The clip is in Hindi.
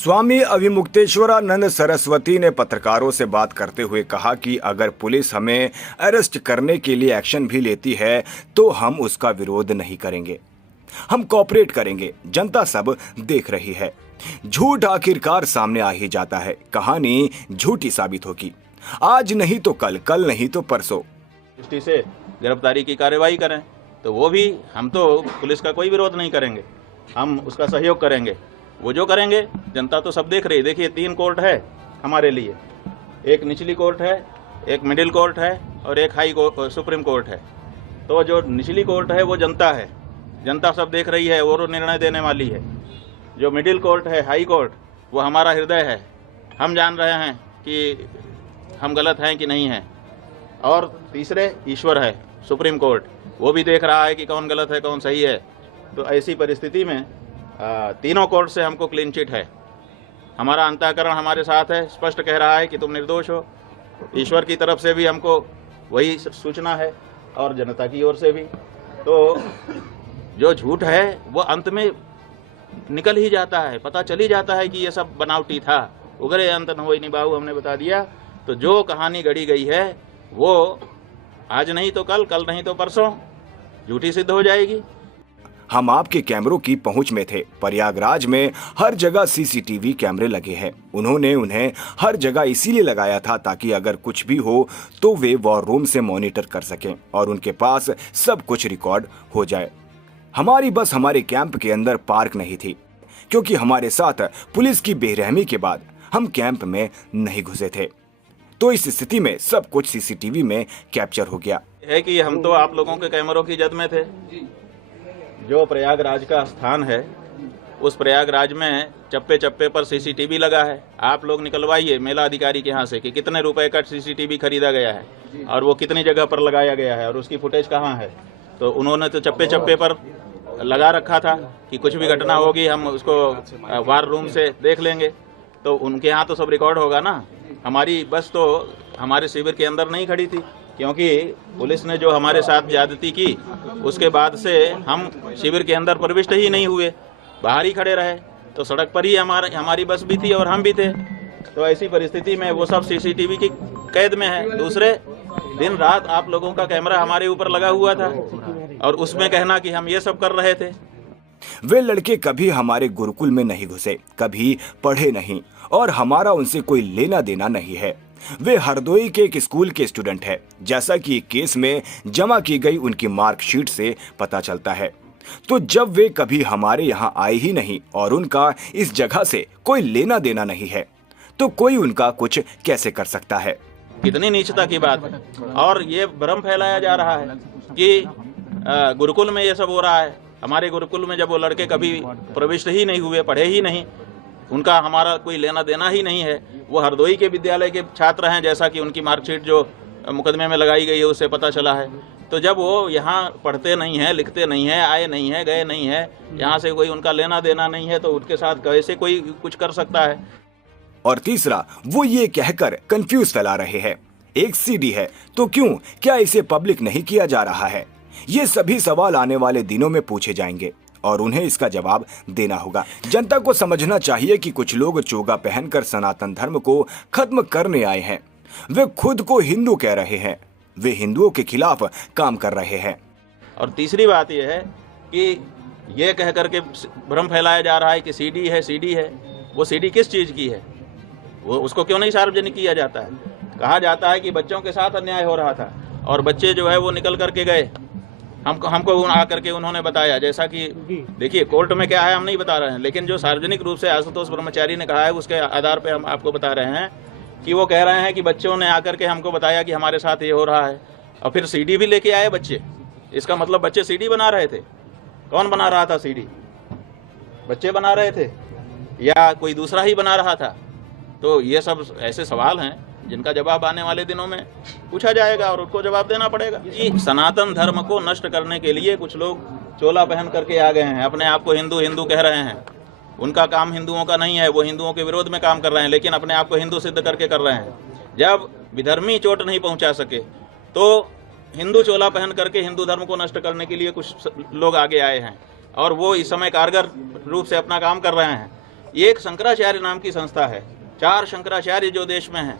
स्वामी अभिमुक्तेश्वरानंद सरस्वती ने पत्रकारों से बात करते हुए कहा कि अगर पुलिस हमें अरेस्ट करने के लिए एक्शन भी लेती है तो हम उसका विरोध नहीं करेंगे, हम कोऑपरेट करेंगे। जनता सब देख रही है, झूठ आखिरकार सामने आ ही जाता है, कहानी झूठी साबित होगी। आज नहीं तो कल, कल नहीं तो परसों दृष्टि से गिरफ्तारी की कार्यवाही करें तो वो भी, हम तो पुलिस का कोई विरोध नहीं करेंगे, हम उसका सहयोग करेंगे। वो जो करेंगे जनता तो सब देख रही है। देखिए 3 कोर्ट है हमारे लिए, एक निचली कोर्ट है, एक मिडिल कोर्ट है और एक हाई कोर्ट सुप्रीम कोर्ट है। तो जो निचली कोर्ट है वो जनता है, जनता सब देख रही है और निर्णय देने वाली है। जो मिडिल कोर्ट है, हाई कोर्ट, वो हमारा हृदय है, हम जान रहे हैं कि हम गलत हैं कि नहीं हैं। और तीसरे ईश्वर है, सुप्रीम कोर्ट, वो भी देख रहा है कि कौन गलत है कौन सही है। तो ऐसी परिस्थिति में तीनों कोर्ट से हमको क्लीन चिट है। हमारा अंतःकरण हमारे साथ है, स्पष्ट कह रहा है कि तुम निर्दोष हो। ईश्वर की तरफ से भी हमको वही सूचना है और जनता की ओर से भी। तो जो झूठ है वो अंत में निकल ही जाता है, पता चल ही जाता है कि ये सब बनावटी था। उगरे अंत न होई निभाऊ, हमने बता दिया। तो जो कहानी गढ़ी गई है वो आज नहीं तो कल, कल नहीं तो परसों झूठी सिद्ध हो जाएगी। हम आपके कैमरों की पहुंच में थे। प्रयागराज में हर जगह सीसीटीवी कैमरे लगे हैं। उन्होंने उन्हें हर जगह इसीलिए लगाया था ताकि अगर कुछ भी हो तो वे वॉर रूम से मॉनिटर कर सकें और उनके पास सब कुछ रिकॉर्ड हो जाए। हमारी बस हमारे कैंप के अंदर पार्क नहीं थी, क्योंकि हमारे साथ पुलिस की बेरहमी के बाद हम कैंप में नहीं घुसे थे। तो इस स्थिति में सब कुछ सीसीटीवी में कैप्चर हो गया है कि हम तो आप लोगों के कैमरों की जद में थे। जो प्रयागराज का स्थान है, उस प्रयागराज में चप्पे चप्पे पर सीसीटीवी लगा है। आप लोग निकलवाइए मेला अधिकारी के यहाँ से कि कितने रुपए का सीसीटीवी खरीदा गया है और वो कितनी जगह पर लगाया गया है और उसकी फुटेज कहाँ है। तो उन्होंने तो चप्पे चप्पे पर लगा रखा था कि कुछ भी घटना होगी हम उसको वार रूम से देख लेंगे। तो उनके यहाँ तो सब रिकॉर्ड होगा ना। हमारी बस तो हमारे शिविर के अंदर नहीं खड़ी थी, क्योंकि पुलिस ने जो हमारे साथ ज्यादती की उसके बाद से हम शिविर के अंदर प्रविष्ट ही नहीं हुए, बाहर ही खड़े रहे। तो सड़क पर ही हमारी बस भी थी और हम भी थे। तो ऐसी परिस्थिति में वो सब सीसीटीवी की कैद में है। दूसरे दिन रात आप लोगों का कैमरा हमारे ऊपर लगा हुआ था और उसमें कहना कि हम ये सब कर रहे थे। वे लड़के कभी हमारे गुरुकुल में नहीं घुसे, कभी पढ़े नहीं और हमारा उनसे कोई लेना देना नहीं है। वे हरदोई के एक स्कूल के स्टूडेंट हैं, जैसा कि केस में जमा की गई उनकी मार्कशीट से पता चलता है। तो जब वे कभी हमारे यहाँ आए ही नहीं और उनका इस जगह से कोई लेना देना नहीं है, तो कोई उनका कुछ कैसे कर सकता है। कितनी नीचता की बात है। और ये भ्रम फैलाया जा रहा है कि गुरुकुल में ये सब हो रहा है। हमारे गुरुकुल में जब वो लड़के कभी प्रविष्ट ही नहीं हुए, पढ़े ही नहीं, उनका हमारा कोई लेना देना ही नहीं है। वो हरदोई के विद्यालय के छात्र हैं, जैसा कि उनकी मार्कशीट जो मुकदमे में लगाई गई है उससे पता चला है। तो जब वो यहाँ पढ़ते नहीं हैं, लिखते नहीं हैं, आए नहीं हैं, गए नहीं हैं, यहाँ से कोई उनका लेना देना नहीं है, तो उनके साथ कैसे कोई कुछ कर सकता है। और तीसरा, वो ये कहकर कंफ्यूज फैला रहे हैं, एक सीडी है तो क्यों, क्या इसे पब्लिक नहीं किया जा रहा है। ये सभी सवाल आने वाले दिनों में पूछे जाएंगे और उन्हें इसका जवाब देना होगा। जनता को समझना चाहिए कि कुछ लोग चोगा पहनकर सनातन धर्म को खत्म करने आए हैं। वे खुद को हिंदू कह रहे हैं, वे हिंदुओं के खिलाफ काम कर रहे हैं। और तीसरी बात यह है कि ये कह करके भ्रम फैलाया जा रहा है कि सीडी है, सीडी है। वो सीडी किस चीज की है, वो उसको क्यों नहीं सार्वजनिक किया जाता है। कहा जाता है कि बच्चों के साथ अन्याय हो रहा था और बच्चे जो है वो निकल करके गए, हमको आकर के उन्होंने बताया। जैसा कि देखिए कोर्ट में क्या है हम नहीं बता रहे हैं, लेकिन जो सार्वजनिक रूप से आशुतोष ब्रह्मचारी ने कहा है उसके आधार पे हम आपको बता रहे हैं कि वो कह रहे हैं कि बच्चों ने आकर के हमको बताया कि हमारे साथ ये हो रहा है और फिर सीडी भी लेके आए बच्चे। इसका मतलब बच्चे सीडी बना रहे थे। कौन बना रहा था सीडी? बच्चे बना रहे थे या कोई दूसरा ही बना रहा था? तो ये सब ऐसे सवाल हैं जिनका जवाब आने वाले दिनों में पूछा जाएगा और उनको जवाब देना पड़ेगा। कि सनातन धर्म को नष्ट करने के लिए कुछ लोग चोला पहन करके आ गए हैं, अपने आप को हिंदू हिंदू कह रहे हैं। उनका काम हिंदुओं का नहीं है, वो हिंदुओं के विरोध में काम कर रहे हैं, लेकिन अपने आप को हिंदू सिद्ध करके कर रहे हैं। जब विधर्मी चोट नहीं पहुंचा सके तो हिंदू चोला पहन करके हिंदू धर्म को नष्ट करने के लिए कुछ लोग आगे आए हैं और वो इस समय कारगर रूप से अपना काम कर रहे हैं। ये एक शंकराचार्य नाम की संस्था है, 4 शंकराचार्य जो देश में हैं